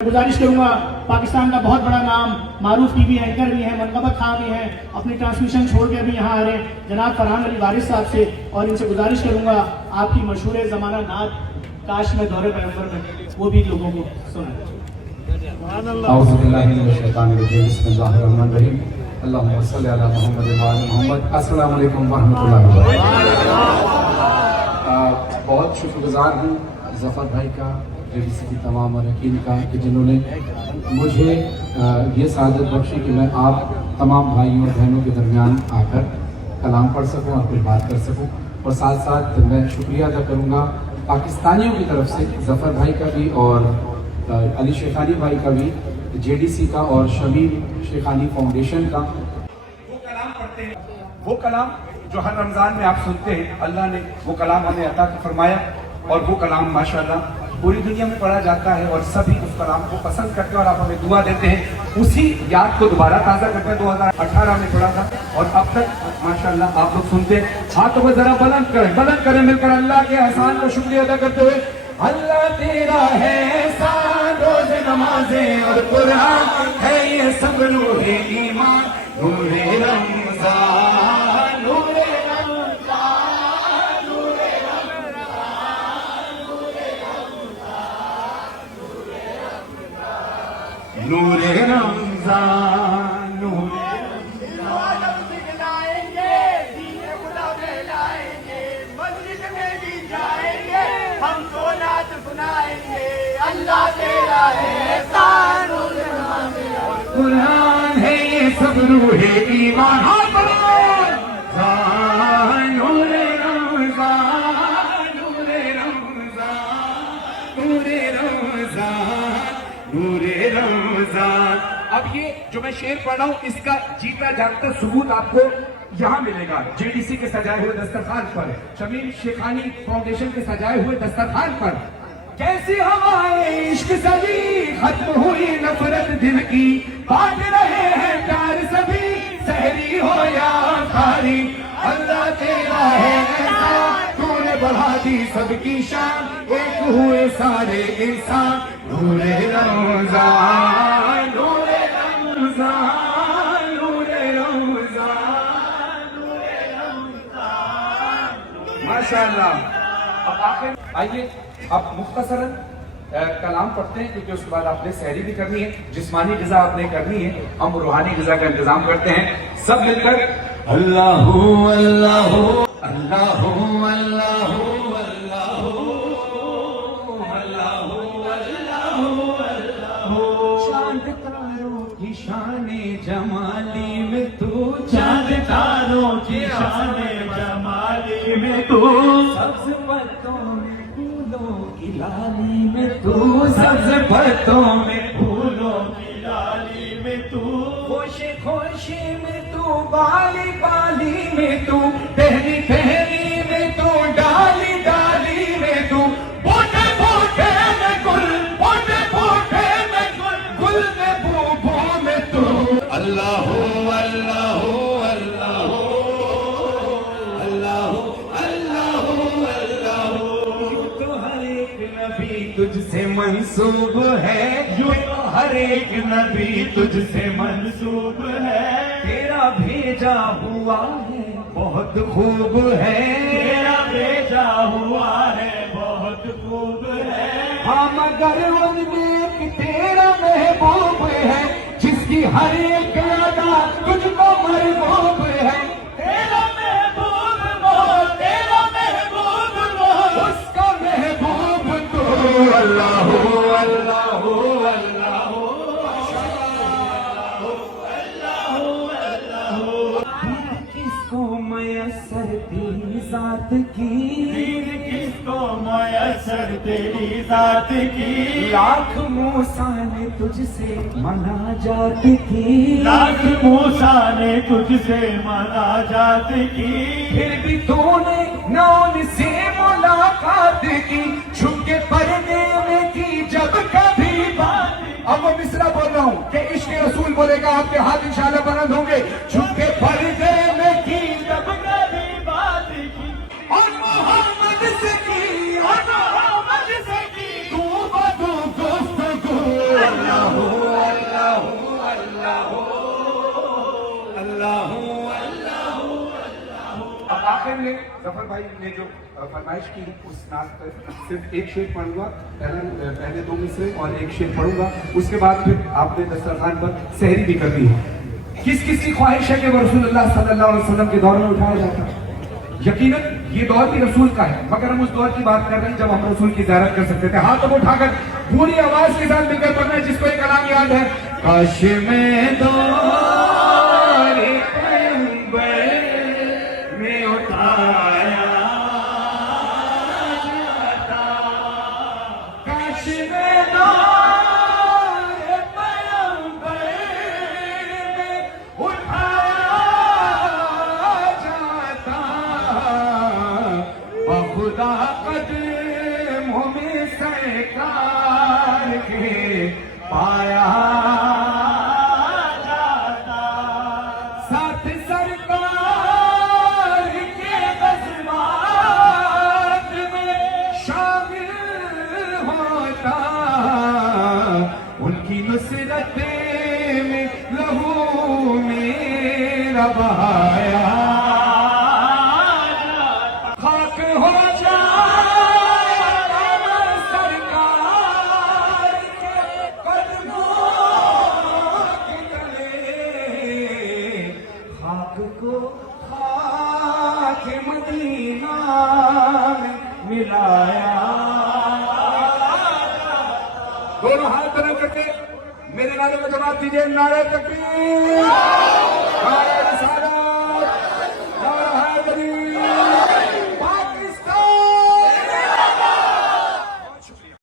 गुजारिश करूंगा, पाकिस्तान का बहुत बड़ा नाम मारूफ टीवी एंकर भी हैं, मनकबत खां भी हैं, अपनी ट्रांसमिशन छोड़ के भी यहाँ आ रहे हैं, जनाब फरहान अली वारिस साहब से, और इनसे गुजारिश करूंगा आपकी मशहूर ज़माना नात काश में दौरे पैगंबर में वो भी लोगों को सुनाएं। बहुत शुक्रगुजार हूँ ज़फ़र भाई का, JDC की तमाम अरकान का, कि जिन्होंने मुझे ये सादत बख्शी कि मैं आप तमाम भाइयों और बहनों के दरमियान आकर कलाम पढ़ सकूं और कुछ बात कर सकूं। और साथ साथ मैं शुक्रिया अदा करूंगा पाकिस्तानियों की तरफ से ज़फ़र भाई का भी और अली शेखानी भाई का भी, JDC का और शमीर शेखानी फाउंडेशन का। वो कलाम पढ़ते हैं, वो कलाम जो हर रमज़ान में आप सुनते हैं, अल्लाह ने वो कलाम हमें अता फरमाया, और वो कलाम माशाअल्लाह पूरी दुनिया में पढ़ा जाता है और सभी उस कलाम को पसंद करते हैं और आप हमें दुआ देते हैं। उसी याद को दोबारा ताज़ा करते हैं, 2018 में पढ़ा था और अब तक माशाअल्लाह आप लोग सुनते हैं। हाथों को जरा बुलंद करें मिलकर अल्लाह के एहसान का शुक्रिया अदा करते हुए। अल्लाह तेरा है एहसान, रोज़ नमाज़ें और कुरान है ये सब नूरे ईमान, नूरे रमज़ान, नूरे नूरे रमज़ान, नूरे लाएंगे, दीने खुदा में लाएंगे, मस्जिद में भी जाएंगे, हम तो नात सुनाएंगे। अल्लाह तेरा है एहसान, नूरे रमज़ान, कुरान है ये सब रूहे ईमान, नूरे रमज़ान, नूरे रमज़ान, नूरे रमज़ान, नूरे रमज़ान। अब ये जो मैं शेर पढ़ रहा हूँ, इसका जीता जागता सबूत आपको यहाँ मिलेगा, JDC के सजाए हुए दस्तरखान पर, शमीर शेखानी फाउंडेशन के सजाए हुए दस्तरखान पर। कैसी हवाएं इश्क सजी, खत्म हुई नफरत दिल की, बांट रहे हैं प्यार सभी, सहरी हो या खारी, अल्लाह तेरा है एहसान, तूने बढ़ा दी सबकी शान, एक हुए सारे इंसान, नूरे रमज़ान, नूरे रमज़ान, नूरे रमज़ान, नूरे रमज़ान, माशाअल्लाह। अब आखिर आइए अब मुख्तसरन कलाम पढ़ते हैं, क्योंकि उसके बाद आपने सहरी भी करनी है, जिस्मानी ग़िज़ा आपने करनी है, हम रूहानी ग़िज़ा का इंतजाम करते हैं। सब मिलकर अल्लाहू अल्लाहू अल्लाहू अल्लाहू शाने जमाली में तू, चांद तारों की शाने जमाली में तू, सब्ज़ पत्तों में फूलों की लाली में तू, सब्ज़ पत्तों में फूलों की लाली में तू, खोशे खोशे में तू, बाली बाली में तू, पहली पहली में तू, डाली डाली में तू, बूटे बूटे में गुल, बूटे बूटे में गुल, गुल में बू बू में तू। अल्लाहू अल्लाहू अल्लाहू अल्लाहू अल्लाहू अल्लाहू। तो हर एक नबी तुझसे मंसूब है, यूं तो हर एक नबी तुझसे मंसूब है, तेरा भेजा हुआ है बहुत खूब है, तेरा भेजा हुआ है बहुत खूब है। हाँ मगर उनमें एक तेरा महबूब है, जिसकी हर एक अदा तुझको मरबूब है, तेरा महबूब वो, तेरा महबूब वो, उसका महबूब तो अल्लाहू अल्लाहू अल्लाहू किसको मयसर तेरी ज़ात की, किसको मयसर तेरी ज़ात की, लाख मूसा ने तुझसे मनाजात की, लाख मूसा ने तुझसे मनाजात की, फिर भी तूने न उनसे मुलाकात की, छुप के पर्दे में की जब कभी बात। अब वो मिसरा बोल रहा हूँ कि इश्क़ रसूल बोलेगा, आपके हाथ इंशाल्लाह बुलंद होंगे। छुप के पर्दे में की जब कभी बात की, और मोहम्मद से की, और मोहम्मद से की, तू बदू गुफ्तगू, आखिर में जफर भाई ने जो फरमाइश की उस नात पर सिर्फ एक शेर पढ़ूंगा, पहले 2 मिसरे और एक शेर पढ़ूंगा, उसके बाद फिर आपने दस्तरखान पर सहरी भी करनी है। किस किस की ख्वाहिश है कि वो रसूलुल्लाह सल्लल्लाहु अलैहि वसल्लम के दौर में उठाया जाता? यकीनन ये दौर भी रसूल का है, मगर हम उस दौर की बात कर रहे हैं जब हम रसूल की ज़ियारत कर सकते थे। हाथों को उठाकर पूरी आवाज के साथ मिलकर पढ़ना है, जिसको एक कलाम याद है, काश में दौर पैगंबर में उठाया जाता, काश में दौर पैगंबर में उठाया जाता, खुदा कदमों में सरकार के पाया जाता, साथ सरकार के ग़ज़वात में शामिल होता, उनकी नुसरत में लहू मेरा बहाया, खाक हो मदीना में मिलाया। दोनों हाथ बुलंद करके मेरे नारे को जवाब दीजिए, नारे तकबीर।